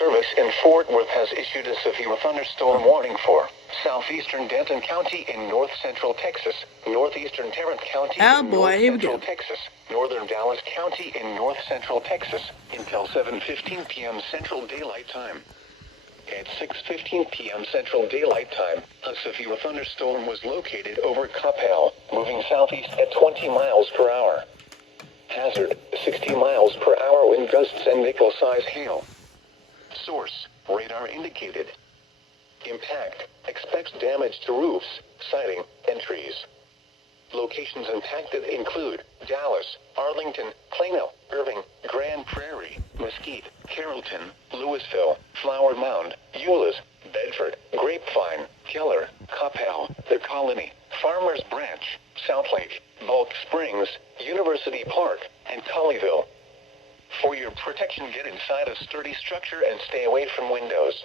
Service in Fort Worth has issued a severe thunderstorm warning for southeastern Denton County in north-central Texas, northeastern Tarrant County in north-central Texas, northern Dallas County in north-central Texas, until 7:15 p.m. Central Daylight Time. At 6:15 p.m. Central Daylight Time, a severe thunderstorm was located over Coppell, moving southeast at 20 miles per hour. Hazard, 60 miles per hour wind gusts and nickel-size hail. Source, radar indicated. Impact, expects damage to roofs, siding, and trees. Locations impacted include Dallas, Arlington, Plano, Irving, Grand Prairie, Mesquite, Carrollton, Louisville, Flower Mound, Euless, Bedford, Grapevine, Keller, Coppell, The Colony, Farmers Branch, Southlake, Bulk Springs, University Park, and Colleyville. For your protection, get inside a sturdy structure and stay away from windows.